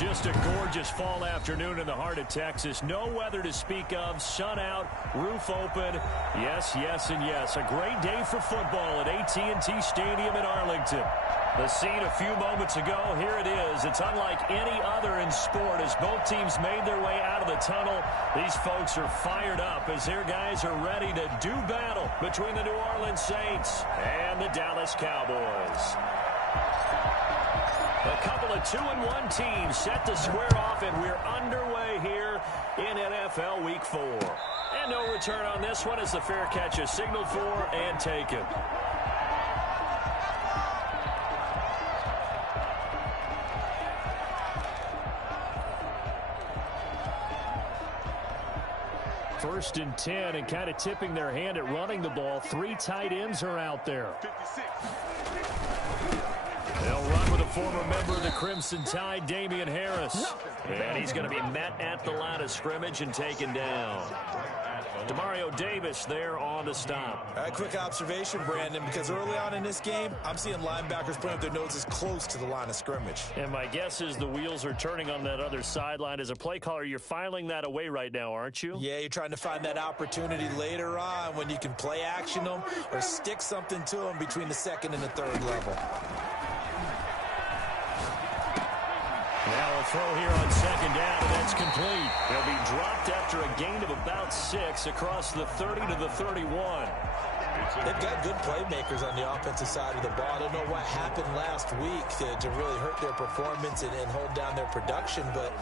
Just a gorgeous fall afternoon in the heart of Texas. No weather to speak of. Sun out, roof open. Yes, yes, and yes. A great day for football at AT&T Stadium in Arlington. The scene a few moments ago, here it is. It's unlike any other in sport as both teams made their way out of the tunnel. These folks are fired up as their guys are ready to do battle between the New Orleans Saints and the Dallas Cowboys. A couple of 2-1 teams set to square off, and we're underway here in NFL Week 4. And no return on this one as the fair catch is signaled for and taken. First and 10, and kind of tipping their hand at running the ball. 3 tight ends are out there. They'll run with a former member of the Crimson Tide, Damien Harris. And he's going to be met at the line of scrimmage and taken down. Demario Davis there on the stop. A quick observation, Brandon, because early on in this game, I'm seeing linebackers putting up their noses close to the line of scrimmage. And my guess is the wheels are turning on that other sideline. As a play caller, you're filing that away right now, aren't you? Yeah, you're trying to find that opportunity later on when you can play action them or stick something to them between the second and the third level. Now a throw here on second down, and that's complete. They'll be dropped after a gain of about 6 across the 30 to the 31. They've got good playmakers on the offensive side of the ball. I don't know what happened last week to really hurt their performance and hold down their production, but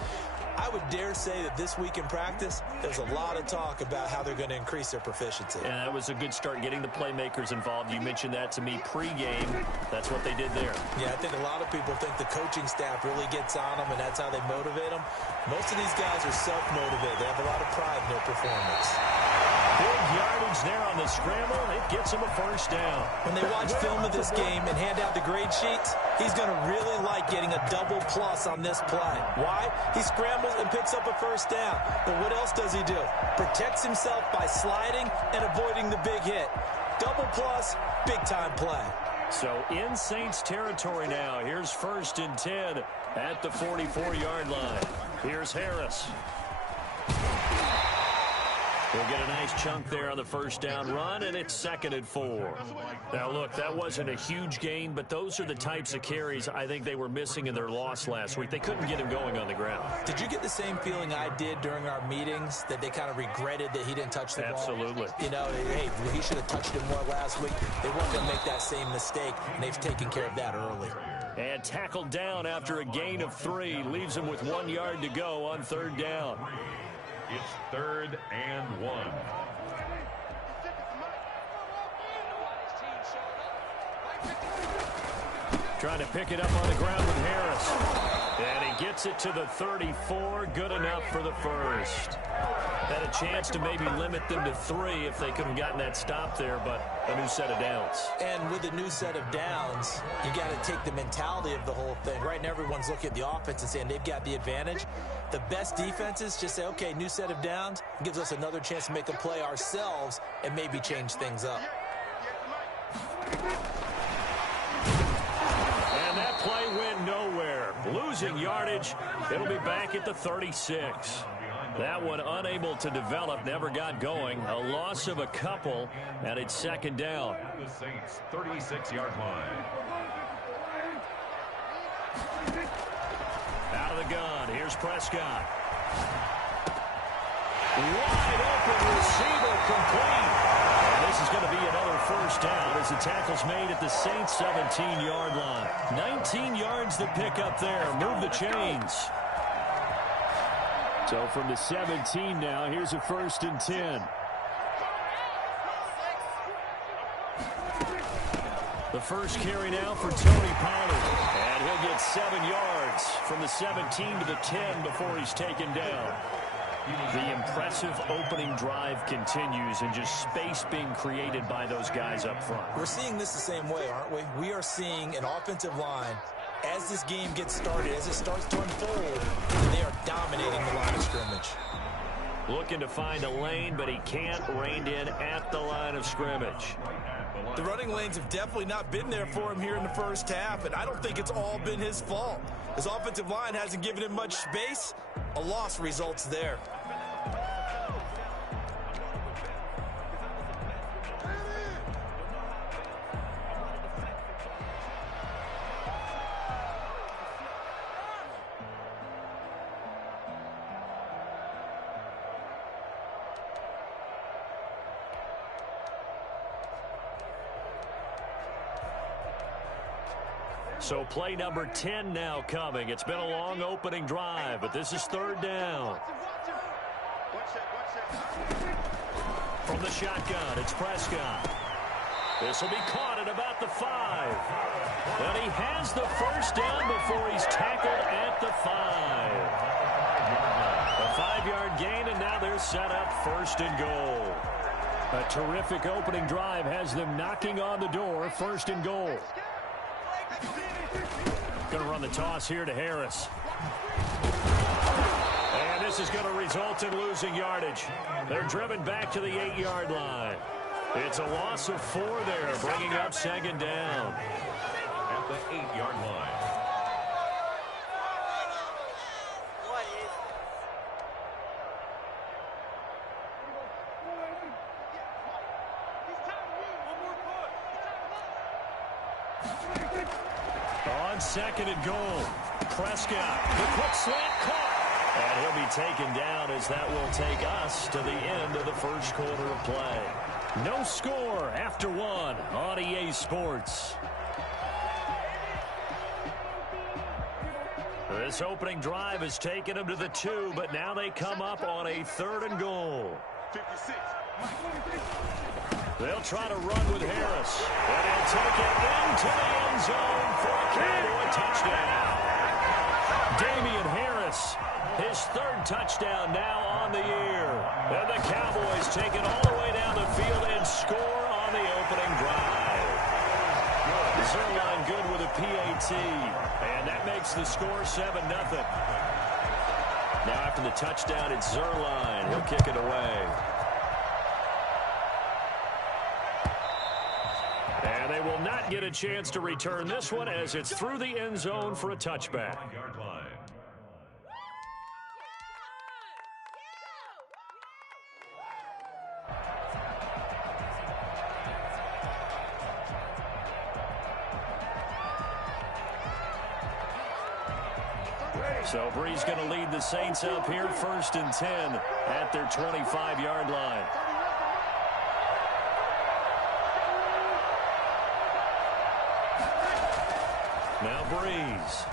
I would dare say that this week in practice, there's a lot of talk about how they're going to increase their proficiency. And that was a good start, getting the playmakers involved. You mentioned that to me pregame. That's what they did there. Yeah, I think a lot of people think the coaching staff really gets on them, and that's how they motivate them. Most of these guys are self-motivated. They have a lot of pride in their performance. Big yardage there on the scramble. It gets him a first down. When they watch film of this game and hand out the grade sheets, he's going to really like getting a double plus on this play. Why? He scrambles and picks up a first down. But what else does he do? Protects himself by sliding and avoiding the big hit. Double plus, big-time play. So in Saints territory now. Here's first and 10 at the 44-yard line. Here's Harris. We'll get a nice chunk there on the first down run, and it's 2nd and 4. Now, look, that wasn't a huge gain, but those are the types of carries I think they were missing in their loss last week. They couldn't get him going on the ground. Did you get the same feeling I did during our meetings, that they kind of regretted that he didn't touch the ball? Absolutely. You know, hey, he should have touched it more last week. They weren't going to make that same mistake, and they've taken care of that early. And tackled down after a gain of 3. Leaves him with 1 yard to go on 3rd down. It's 3rd and 1. Trying to pick it up on the ground with Harris. And he gets it to the 34. Good enough for the first. Had a chance to maybe limit them to 3 if they could have gotten that stop there, but a new set of downs. And with a new set of downs, you got to take the mentality of the whole thing. Right now, everyone's looking at the offense and saying they've got the advantage. The best defenses just say, okay, new set of downs, gives us another chance to make a play ourselves and maybe change things up. And that play went nowhere. Losing yardage. It'll be back at the 36. That one unable to develop, never got going. A loss of a couple, and it's 2nd down. The Saints 36-yard line. Out of the gun, here's Prescott. Wide open receiver, complete. And this is going to be another first down as the tackle's made at the Saints 17-yard line. 19 yards to pick up there. Move the chains. So from the 17 now, here's a 1st and 10. The first carry now for Tony Pollard. And he'll get 7 yards from the 17 to the 10 before he's taken down. The impressive opening drive continues, and just space being created by those guys up front. We're seeing this the same way, aren't we? We are seeing an offensive line, as this game gets started, as it starts to unfold, they are dominating the line of scrimmage. Looking to find a lane, but he can't. Reined in at the line of scrimmage. The running lanes have definitely not been there for him here in the first half, and I don't think it's all been his fault. His offensive line hasn't given him much space. A loss results there. So play number 10 now coming. It's been a long opening drive, but this is third down. From the shotgun, it's Prescott. This will be caught at about the 5. And he has the first down before he's tackled at the 5. A 5-yard gain, and now they're set up first and goal. A terrific opening drive has them knocking on the door, first and goal. Going to run the toss here to Harris. And this is going to result in losing yardage. They're driven back to the 8-yard line. It's a loss of 4 there, bringing up second down. At the 8-yard line. On second and goal, Prescott, the quick slant caught. And he'll be taken down as that will take us to the end of the first quarter of play. No score after 1 on EA Sports. This opening drive has taken them to the 2, but now they come up on a third and goal. 56. They'll try to run with Harris, and he'll take it into the end zone for a Cowboy touchdown. Damian Harris, his 3rd touchdown now on the year. And the Cowboys take it all the way down the field and score on the opening drive. Zerline good with a PAT, and that makes the score 7-0. Now after the touchdown, it's Zerline. He'll kick it away. And they will not get a chance to return this one as it's through the end zone for a touchback. 1-yard line. So Brees going to lead the Saints up here, 1st and 10 at their 25-yard line. Now Brees.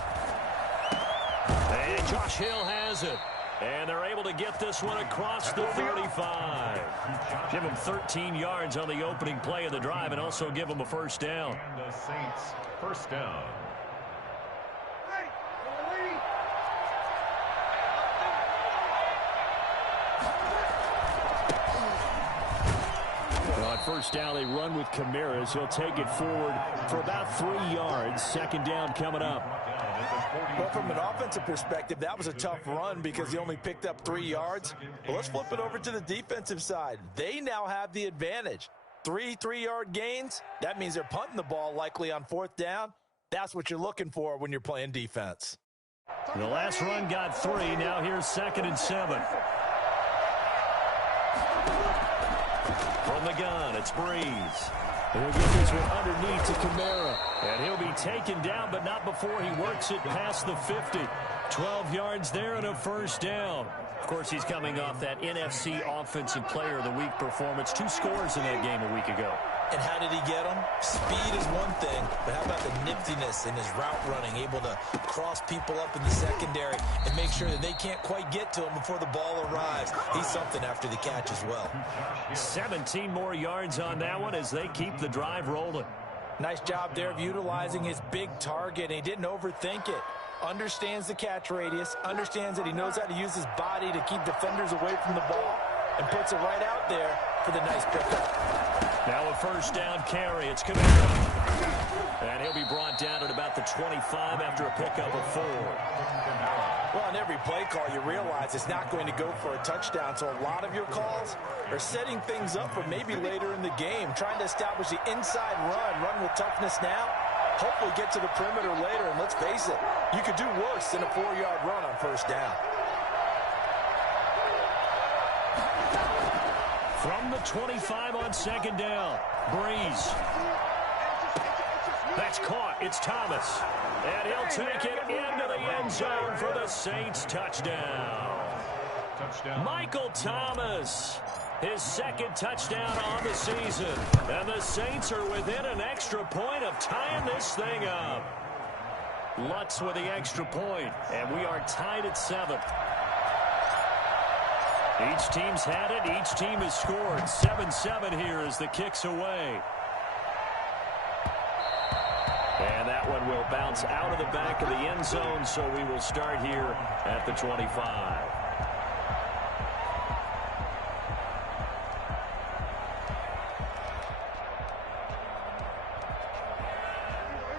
And Josh Hill has it. And they're able to get this one across the 35. Give them 13 yards on the opening play of the drive and also give them a first down. And the Saints, first down. On first down, they run with Kamara. He'll take it forward for about 3 yards. Second down coming up. Well, from an offensive perspective, that was a tough run because he only picked up 3 yards. But let's flip it over to the defensive side. They now have the advantage. 3 3-yard gains. That means they're punting the ball likely on 4th down. That's what you're looking for when you're playing defense. The last run got 3. Now here's 2nd and 7. From the gun, it's Brees. He'll get this one underneath to Kamara. And he'll be taken down, but not before he works it past the 50. 12 yards there and a first down. Of course, he's coming off that NFC Offensive Player of the Week performance. 2 scores in that game a week ago. And how did he get them? Speed is one thing, but how about the niftiness in his route running, able to cross people up in the secondary and make sure that they can't quite get to him before the ball arrives. He's something after the catch as well. 17 more yards on that one as they keep the drive rolling. Nice job there of utilizing his big target. He didn't overthink it. Understands the catch radius, understands that he knows how to use his body to keep defenders away from the ball, and puts it right out there for the nice pickup. Now a first down carry. It's Kamara. And he'll be brought down at about the 25 after a pickup of 4. Well, on every play call, you realize it's not going to go for a touchdown, so a lot of your calls are setting things up for maybe later in the game, trying to establish the inside run with toughness now, hopefully get to the perimeter later, and let's face it, You could do worse than a 4-yard run on first down. From the 25 on second down, Breeze. That's caught. It's Thomas. And he'll take it into the end zone for the Saints touchdown. Michael Thomas, his second touchdown on the season. And the Saints are within an extra point of tying this thing up. Lutz with the extra point, and we are tied at 7. Each team's had it. Each team has scored. 7-7 here as the kick's away. And that one will bounce out of the back of the end zone, so we will start here at the 25.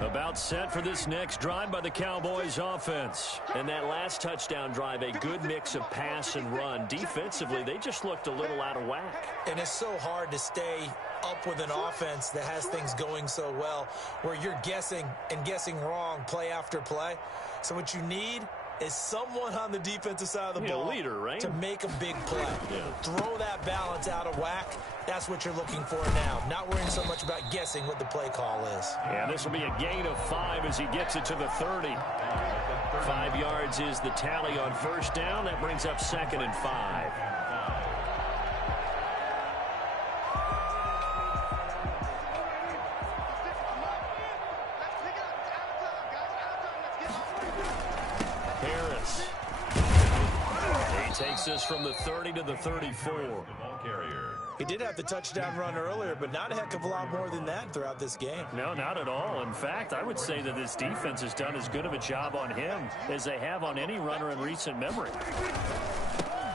About set for this next drive by the Cowboys offense. And that last touchdown drive, a good mix of pass and run. Defensively, they just looked a little out of whack. And it's so hard to stay up with an offense that has things going so well, where you're guessing and guessing wrong play after play. So what you need is someone on the defensive side of the ball leader, right? to make a big play. Yeah. Throw that balance out of whack. That's what you're looking for now. Not worrying so much about guessing what the play call is. Yeah, this will be a gain of 5 as he gets it to the 30. 5 yards is the tally on first down. That brings up 2nd and 5. Harris. He takes this from the 30 to the 34. He did have the touchdown run earlier, but not a heck of a lot more than that throughout this game. No, not at all. In fact, I would say that this defense has done as good of a job on him as they have on any runner in recent memory.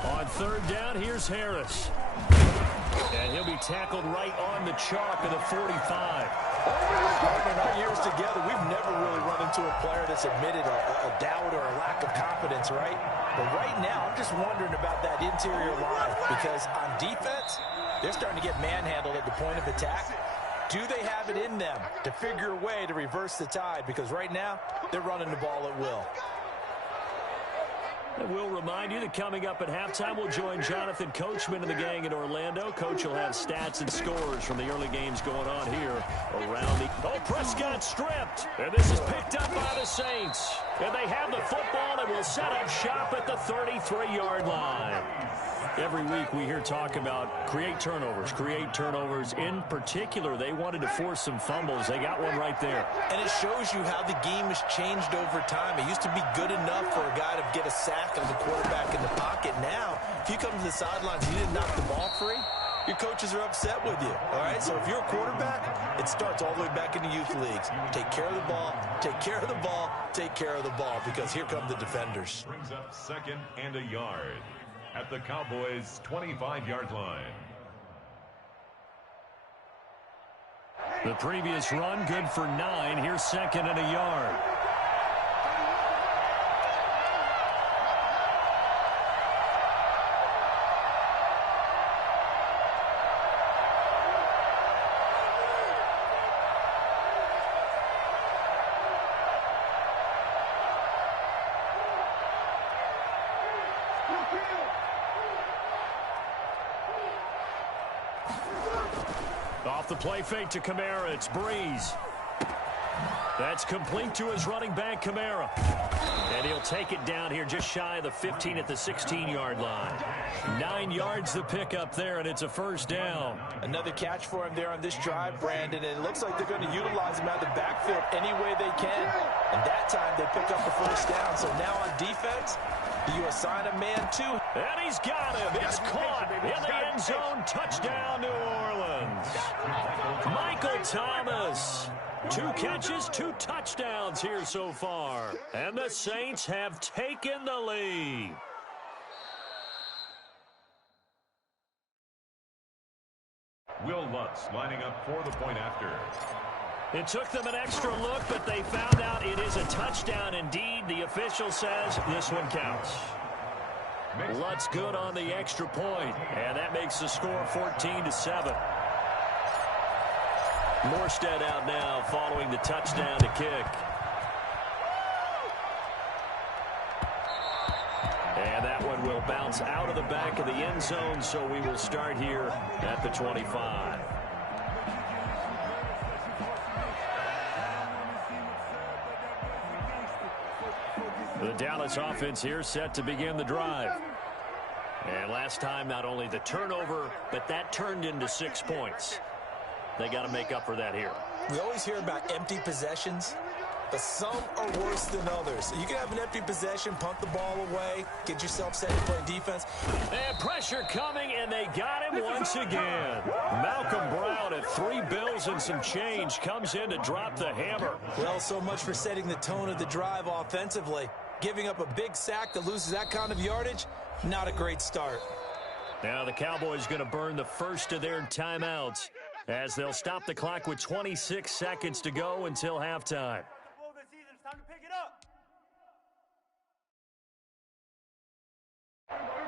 On third down, here's Harris. And he'll be tackled right on the chalk of the 45. In our years together, we've never really run into a player that's admitted a doubt or a lack of confidence, right? But right now, I'm just wondering about that interior line, because on defense, they're starting to get manhandled at the point of attack. Do they have it in them to figure a way to reverse the tide? Because right now, they're running the ball at will. And we'll remind you that coming up at halftime, we'll join Jonathan Coachman and the gang in Orlando. Coach will have stats and scores from the early games going on here around the... Oh, Prescott stripped. And this is picked up by the Saints. And they have the football and will set up shop at the 33-yard line. Every week we hear talk about create turnovers. In particular, they wanted to force some fumbles. They got one right there. And it shows you how the game has changed over time. It used to be good enough for a guy to get a sack on the quarterback in the pocket. Now, if you come to the sidelines and you didn't knock the ball free, your coaches are upset with you. All right, so if you're a quarterback, it starts all the way back in the youth leagues. Take care of the ball, take care of the ball, take care of the ball, because here come the defenders. Brings up 2nd and a yard at the Cowboys' 25-yard line. The previous run, good for 9. Here's 2nd and a yard. Off the play fake to Kamara, it's Breeze. That's complete to his running back, Kamara. And he'll take it down here just shy of the 15 at the 16-yard line. 9 yards the pickup there, and it's a first down. Another catch for him there on this drive, Brandon, and it looks like they're going to utilize him out of the backfield any way they can. And that time they pick up the first down. So now on defense, do you assign a man to? And he's got him. It's caught in the end zone. Touchdown, New Orleans. Michael Thomas. 2 catches, 2 touchdowns here so far. And the Saints have taken the lead. Will Lutz lining up for the point after. It took them an extra look, but they found out it is a touchdown indeed. The official says this one counts. Lutz good on the extra point, and that makes the score 14-7. Morstead out now following the touchdown to kick. will bounce out of the back of the end zone, so we will start here at the 25. The Dallas offense here set to begin the drive. And last time, not only the turnover, but that turned into 6 points. They got to make up for that here. We always hear about empty possessions, but some are worse than others. You can have an empty possession, punt the ball away, get yourself set to play defense. And pressure coming, and they got him once again. Malcolm Brown at 3 bills and some change comes in to drop the hammer. Well, so much for setting the tone of the drive offensively. Giving up a big sack that loses that kind of yardage, not a great start. Now the Cowboys going to burn the first of their timeouts as they'll stop the clock with 26 seconds to go until halftime.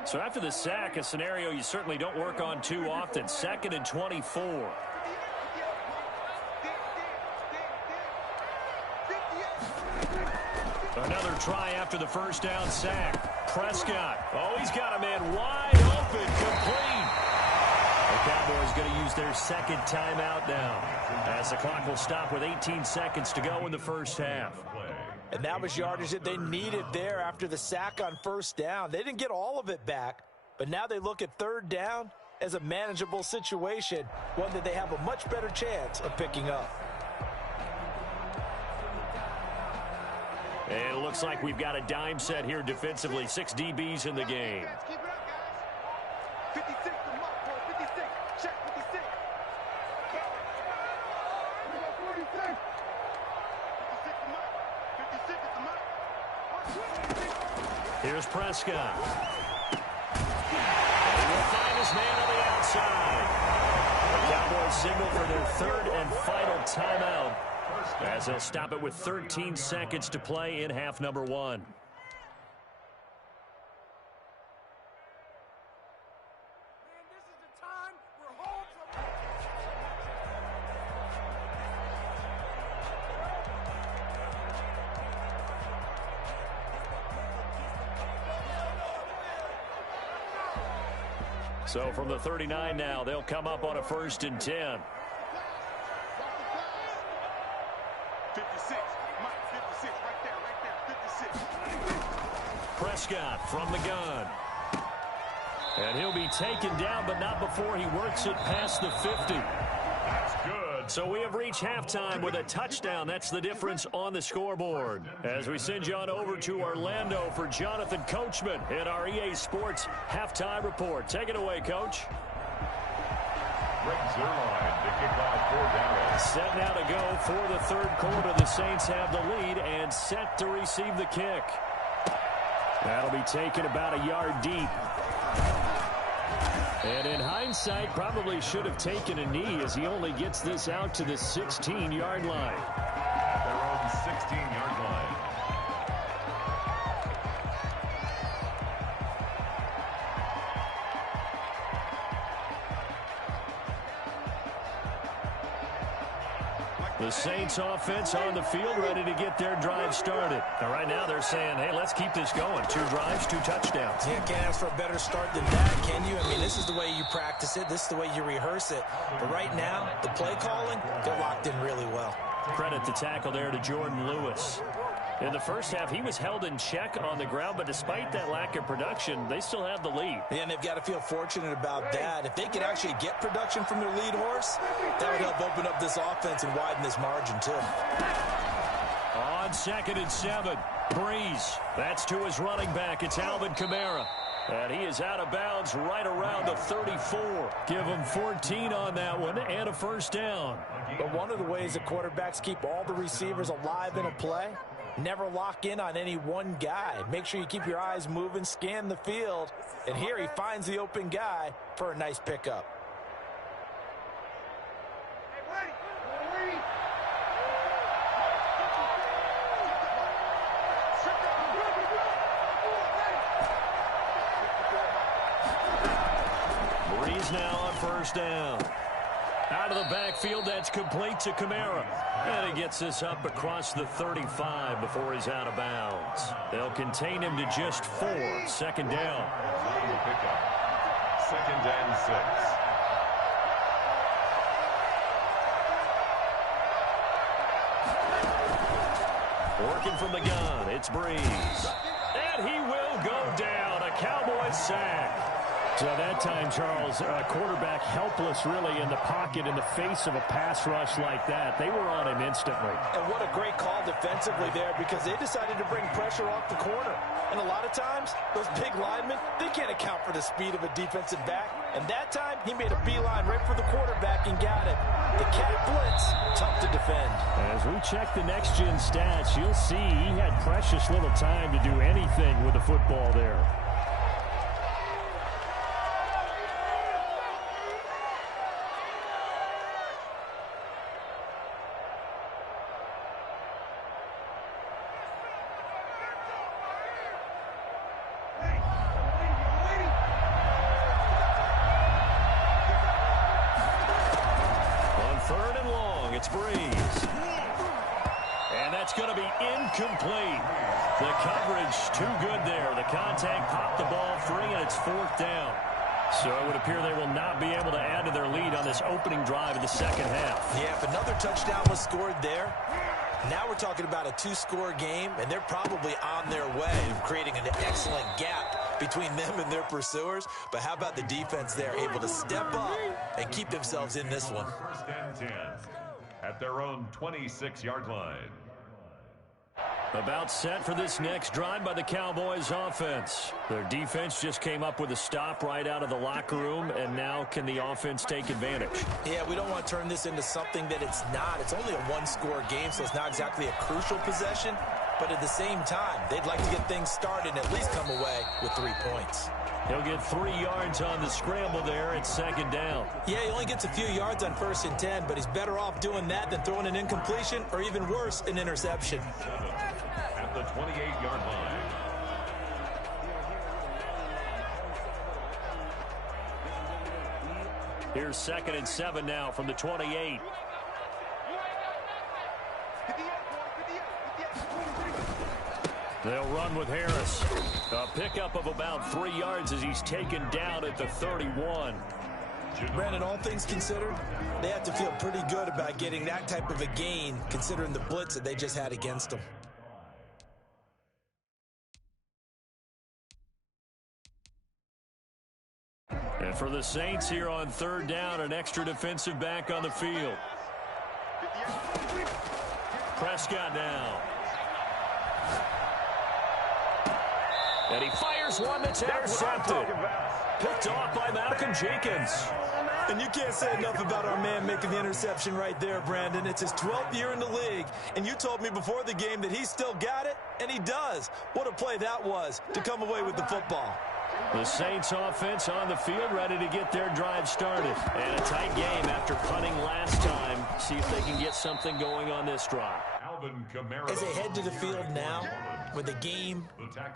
So after the sack, a scenario you certainly don't work on too often. 2nd and 24. Another try after the first down sack. Prescott. Oh, he's got a man wide open, complete. The Cowboys going to use their second timeout now, as the clock will stop with 18 seconds to go in the first half. And that was yardage that they needed there after the sack on first down. They didn't get all of it back, but now they look at third down as a manageable situation, one that they have a much better chance of picking up. And it looks like we've got a dime set here defensively. 6 DBs in the game. Here's Prescott. He will find his man on the outside. The Cowboys signal for their third and final timeout, as they'll stop it with 13 seconds to play in half number 1. So from the 39 now, they'll come up on a 1st and 10. 56, Mike, 56, right there, 56. Prescott from the gun. And he'll be taken down, but not before he works it past the 50. That's good. So we have reached halftime with a touchdown. That's the difference on the scoreboard. As we send you on over to Orlando for Jonathan Coachman in our EA Sports Halftime Report. Take it away, Coach. Greg Zuerlein to kick off for Dallas. Set now to go for the third quarter. The Saints have the lead and set to receive the kick. That'll be taken about a yard deep. And in hindsight, probably should have taken a knee as he only gets this out to the 16-yard line. Their own 16-yard line. The Saints offense on the field ready to get their drive started. And right now they're saying, hey, let's keep this going. 2 drives, 2 touchdowns. Yeah, can't ask for a better start than that, can you? I mean, this is the way you practice it. This is the way you rehearse it. But right now, the play calling, they're locked in really well. Credit the tackle there to Jordan Lewis. In the first half, he was held in check on the ground, but despite that lack of production, they still have the lead. Yeah, and they've got to feel fortunate about that. If they could actually get production from their lead horse, that would help open up this offense and widen this margin, too. On 2nd and 7, Breeze. That's to his running back. It's Alvin Kamara. And he is out of bounds right around the 34. Give him 14 on that one and a first down. But one of the ways that quarterbacks keep all the receivers alive in a play, never lock in on any one guy. Make sure you keep your eyes moving, scan the field. And here he finds the open guy for a nice pickup. Breeze now on first down. Out of the backfield, that's complete to Kamara. And he gets this up across the 35 before he's out of bounds. They'll contain him to just 4. Second down. Second and 6. Working from the gun, it's Breeze. And he will go down. A Cowboys sack. So that time, Charles, quarterback helpless really in the pocket in the face of a pass rush like that. They were on him instantly. And what a great call defensively there, because they decided to bring pressure off the corner. And a lot of times, those big linemen, they can't account for the speed of a defensive back. And that time, he made a beeline right for the quarterback and got it. The cat blitz, tough to defend. As we check the next-gen stats, you'll see he had precious little time to do anything with the football there. Third and long, it's Breeze. And that's going to be incomplete. The coverage too good there. The contact popped the ball free, and it's 4th down. So it would appear they will not be able to add to their lead on this opening drive of the second half. Yeah, if another touchdown was scored there, now we're talking about a 2-score game, and they're probably on their way of creating an excellent gap between them and their pursuers. But how about the defense there, able to step up and keep themselves in this one? First and 10 at their own 26-yard line. About set for this next drive by the Cowboys offense. Their defense just came up with a stop right out of the locker room, and now can the offense take advantage? Yeah, we don't want to turn this into something that it's not. It's only a 1-score game, so it's not exactly a crucial possession. But at the same time, they'd like to get things started and at least come away with 3 points. He'll get 3 yards on the scramble there at second down. Yeah, he only gets a few yards on 1st and 10, but he's better off doing that than throwing an incompletion or even worse, an interception. At the 28-yard line. Here's 2nd and 7 now from the 28. They'll run with Harris. A pickup of about 3 yards as he's taken down at the 31. Brandon, all things considered, they have to feel pretty good about getting that type of a gain considering the blitz that they just had against them. And for the Saints here on 3rd down, an extra defensive back on the field. Prescott now. And he fires one that's intercepted. Picked off by Malcolm Jenkins. And you can't say enough about our man making the interception right there, Brandon. It's his 12th year in the league, and you told me before the game that he still got it, and he does. What a play that was to come away with the football. The Saints offense on the field ready to get their drive started. And a tight game after punting last time. See if they can get something going on this drive. As they head to the field now, with the game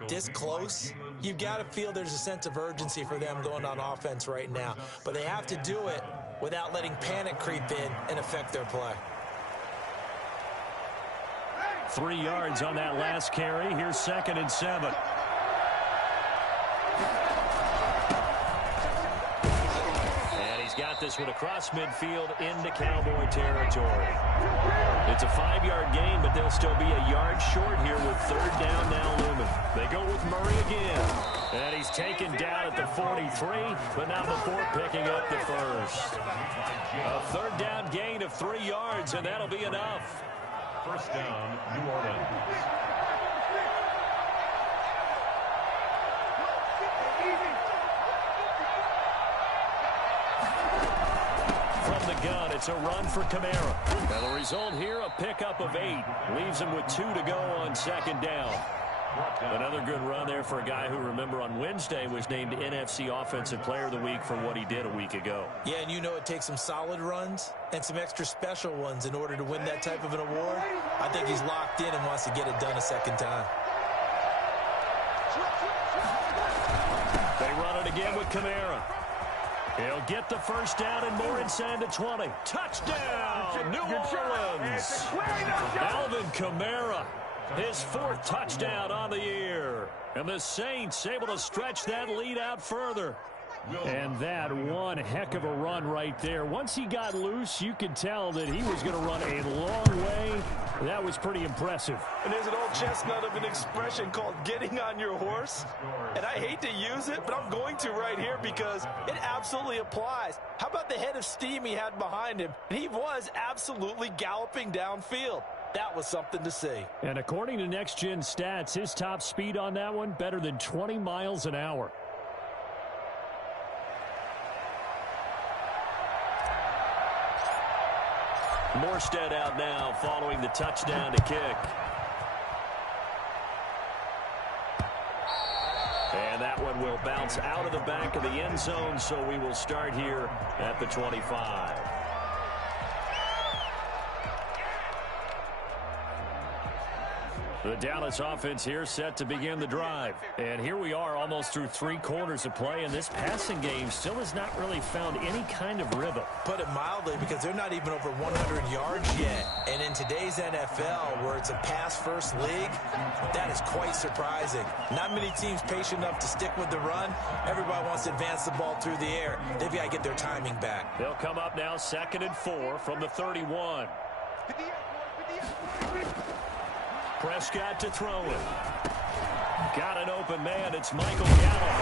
this close, you've got to feel there's a sense of urgency for them going on offense right now. But they have to do it without letting panic creep in and affect their play. 3 yards on that last carry. Here's 2nd and 7. Got this one across midfield into Cowboy territory. It's a 5-yard gain, but they'll still be a yard short here with 3rd down now looming. They go with Murray again. And he's taken down at the 43, but not before picking up the first. A 3rd down gain of 3 yards, and that'll be enough. First down, New Orleans. Gun. It's a run for Kamara. Now the result here, a pickup of 8. Leaves him with 2 to go on 2nd down. Another good run there for a guy who, remember, on Wednesday was named NFC Offensive Player of the Week for what he did a week ago. Yeah, and you know it takes some solid runs and some extra special ones in order to win that type of an award. I think he's locked in and wants to get it done a second time. They run it again with Kamara. He'll get the first down and more inside the 20. Touchdown, New Orleans. Alvin Kamara, his 4th touchdown on the year. And the Saints able to stretch that lead out further. And that one heck of a run right there. Once he got loose, you could tell that he was going to run a long way. That was pretty impressive. And there's an old chestnut of an expression called getting on your horse. And I hate to use it, but I'm going to right here because it absolutely applies. How about the head of steam he had behind him? He was absolutely galloping downfield. That was something to see. And according to Next Gen Stats, his top speed on that one, better than 20 miles an hour. Morstead out now following the touchdown to kick. And that one will bounce out of the back of the end zone, so we will start here at the 25. The Dallas offense here set to begin the drive. And here we are almost through 3 quarters of play, and this passing game still has not really found any kind of rhythm. Put it mildly, because they're not even over 100 yards yet. And in today's NFL, where it's a pass-first league, that is quite surprising. Not many teams patient enough to stick with the run. Everybody wants to advance the ball through the air. They've got to get their timing back. They'll come up now 2nd and 4 from the 31. Prescott to throw it. Got an open man. It's Michael Gallup.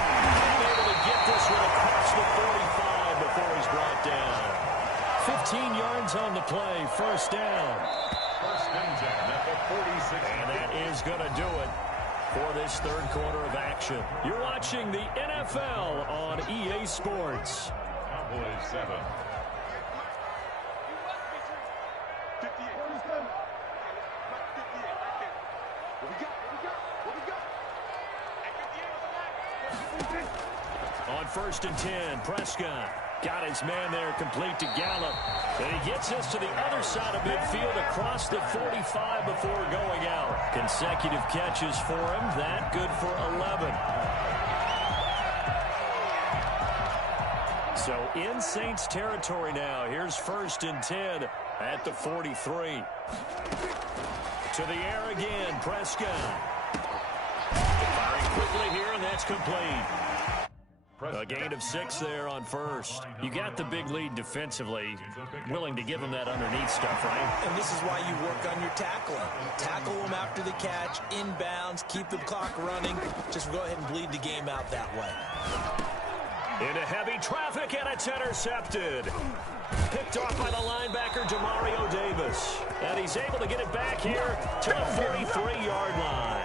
Able to get this one across the 45 before he's brought down. 15 yards on the play. First down. First and 10 at the 46. And that is going to do it for this 3rd quarter of action. You're watching the NFL on EA Sports. Cowboys 7. On 1st and 10, Prescott got his man there complete to Gallup. And he gets us to the other side of midfield across the 45 before going out. Consecutive catches for him. That good for 11. So in Saints territory now. Here's 1st and 10 at the 43. To the air again, Prescott. Firing quickly here, and that's complete. A gain of 6 there on 1st. You got the big lead defensively. Willing to give them that underneath stuff, right? And this is why you work on your tackling. Tackle them after the catch, inbounds, keep the clock running. Just go ahead and bleed the game out that way. Into heavy traffic, and it's intercepted. Picked off by the linebacker, Demario Davis. And he's able to get it back here to the 43-yard line.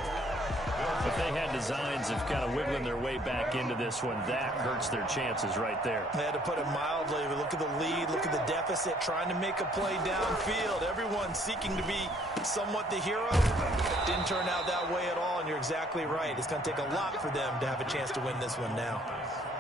If they had designs of kind of wiggling their way back into this one, that hurts their chances right there. They had to put it mildly. Look at the lead, look at the deficit, trying to make a play downfield. Everyone seeking to be somewhat the hero. Didn't turn out that way at all, and you're exactly right. It's going to take a lot for them to have a chance to win this one now.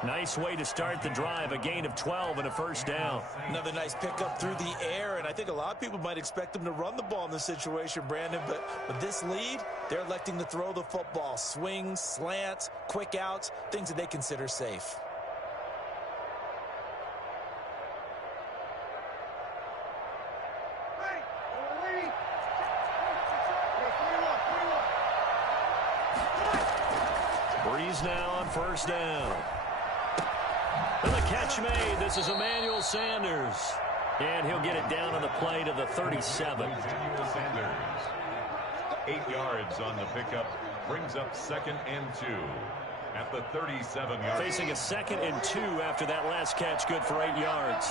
Nice way to start the drive, a gain of 12 and a first down. Another nice pickup through the air, and I think a lot of people might expect them to run the ball in this situation, Brandon, but with this lead, they're electing to throw the football. Swings, slants, quick outs, things that they consider safe. Breeze now on first down. And the catch made. This is Emmanuel Sanders. And he'll get it down on the play to the 37. Emmanuel Sanders. 8 yards on the pickup. Brings up 2nd and 2 at the 37-yard. Facing a 2nd and 2 after that last catch. Good for 8 yards.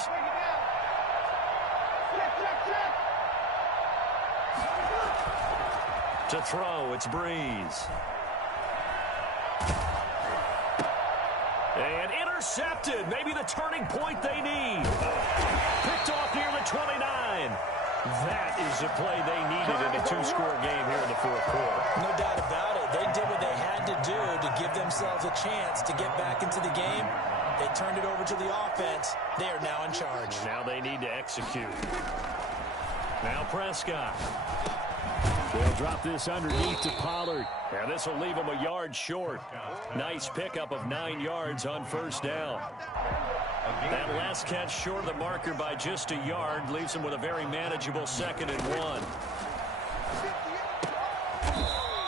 To throw, it's Breeze. And intercepted. Maybe the turning point they need. Picked off near the 29. That is the play they needed in a 2-score game here in the 4th quarter. No doubt about it. They did what they had to do to give themselves a chance to get back into the game. They turned it over to the offense. They are now in charge. Now they need to execute. Now Prescott. They'll drop this underneath to Pollard. And this will leave him a yard short. Nice pickup of 9 yards on first down. That last catch short of the marker by just a yard leaves him with a very manageable 2nd and 1.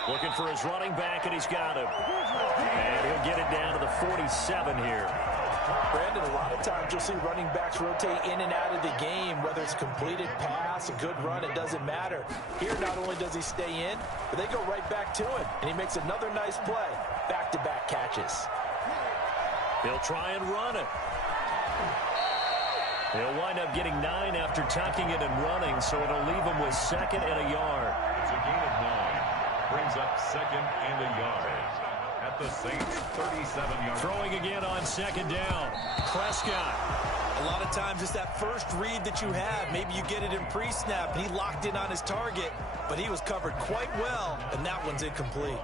Looking for his running back, and he's got him. And he'll get it down to the 47 here. Brandon, a lot of times you'll see running backs rotate in and out of the game, whether it's a completed pass, a good run, it doesn't matter. Here, not only does he stay in, but they go right back to him, and he makes another nice play. Back-to-back catches. He'll try and run it. He'll wind up getting 9 after tucking it and running, so it'll leave him with 2nd and a yard. It's a gain of 9. Brings up 2nd and a yard. At the Saints' 37-yard. Throwing again on 2nd down. Prescott. A lot of times it's that first read that you have. Maybe you get it in pre-snap, and he locked in on his target, but he was covered quite well, and that one's incomplete.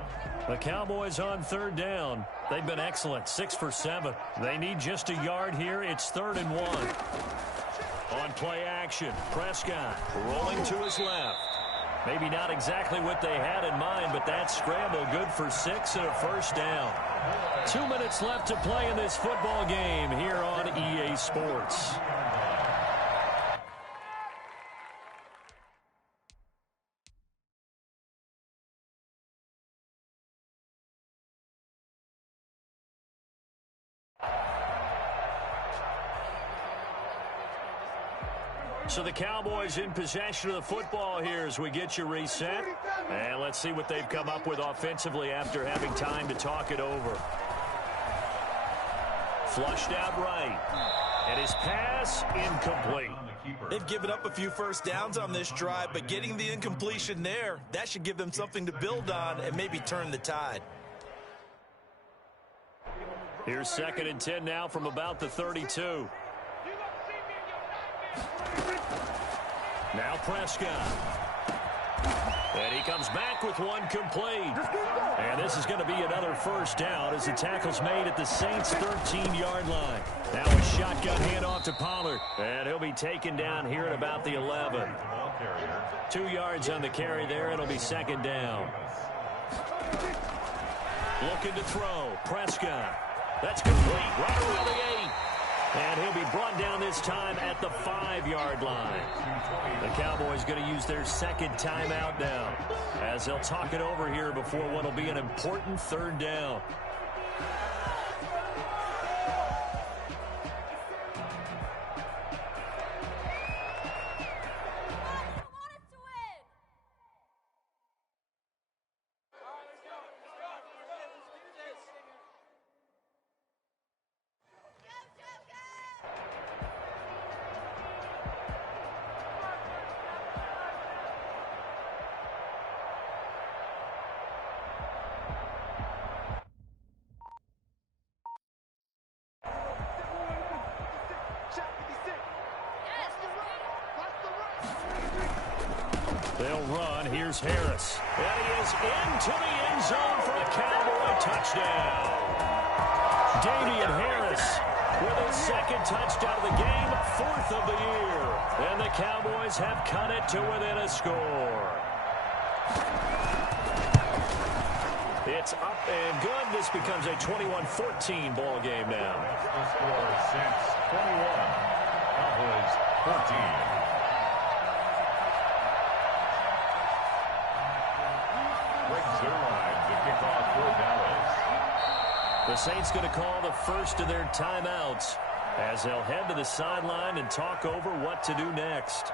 The Cowboys on 3rd down. They've been excellent, 6 for 7. They need just a yard here. It's 3rd and 1. On play action, Prescott rolling to his left. Maybe not exactly what they had in mind, but that scramble good for 6 and a 1st down. 2 minutes left to play in this football game here on EA Sports. So the Cowboys in possession of the football here as we get you reset. And let's see what they've come up with offensively after having time to talk it over. Flushed out right. And his pass incomplete. They've given up a few first downs on this drive, but getting the incompletion there, that should give them something to build on and maybe turn the tide. Here's 2nd and 10 now from about the 32. Now Prescott. And he comes back with one complete. And this is going to be another 1st down as the tackle's made at the Saints' 13-yard line. Now a shotgun handoff to Pollard. And he'll be taken down here at about the 11. 2 yards on the carry there. It'll be 2nd down. Looking to throw. Prescott. That's complete right around the 8. And he'll be brought down this time at the 5-yard line. The Cowboys going to use their 2nd timeout now as they'll talk it over here before what will be an important 3rd down. They'll run. Here's Harris. And he is into the end zone for a Cowboy touchdown. Damian Harris with his 2nd touchdown of the game, 4th of the year. And the Cowboys have cut it to within a score. It's up and good. This becomes a 21-14 ball game now. The score since 21. Cowboys 14. Zerline to kick off for Dallas. The Saints going to call the first of their timeouts as they'll head to the sideline and talk over what to do next.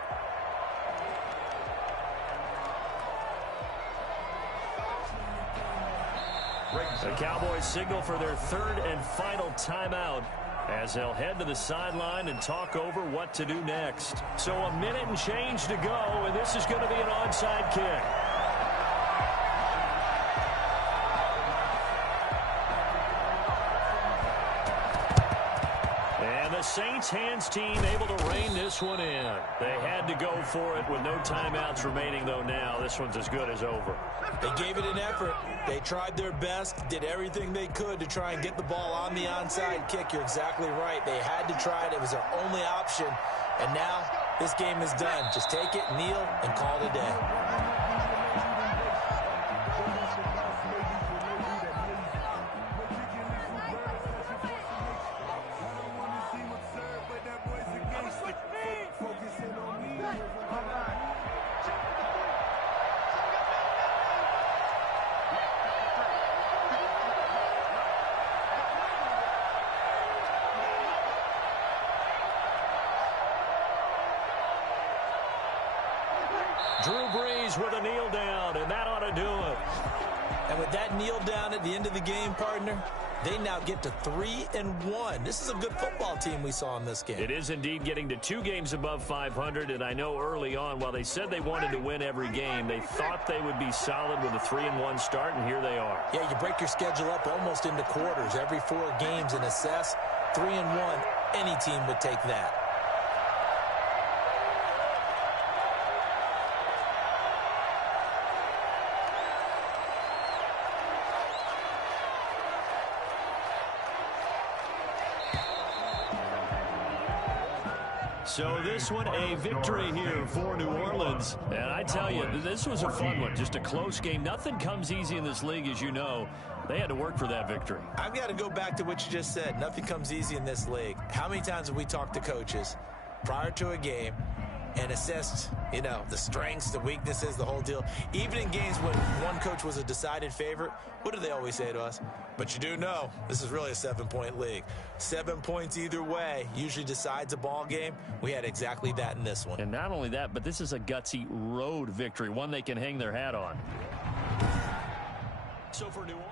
The Cowboys signal for their 3rd and final timeout as they'll head to the sideline and talk over what to do next. So a minute and change to go, and this is going to be an onside kick. Saints hands team able to rein this one in. They had to go for it with no timeouts remaining, though now this one's as good as over. They gave it an effort. They tried their best, did everything they could to try and get the ball on the onside kick. You're exactly right. They had to try it. It was their only option. And now this game is done. Just take it, kneel, and call it a day. Drew Brees with a kneel down, and that ought to do it. And with that kneel down at the end of the game, partner, they now get to 3-1. This is a good football team we saw in this game. It is indeed getting to 2 games above 500, and I know early on, while they said they wanted to win every game, they thought they would be solid with a 3-1 start, and here they are. Yeah, you break your schedule up almost into quarters, every 4 games, and assess 3-1. Any team would take that. So this one, a victory here for New Orleans. And I tell you, this was a fun one. Just a close game. Nothing comes easy in this league, as you know. They had to work for that victory. I've got to go back to what you just said. Nothing comes easy in this league. How many times have we talked to coaches prior to a game and assessed, the strengths, the weaknesses, the whole deal? Even in games when one coach was a decided favorite, what do they always say to us? But you do know, this is really a 7-point league. 7 points either way usually decides a ball game. We had exactly that in this one. And not only that, but this is a gutsy road victory, one they can hang their hat on. So for New Orleans.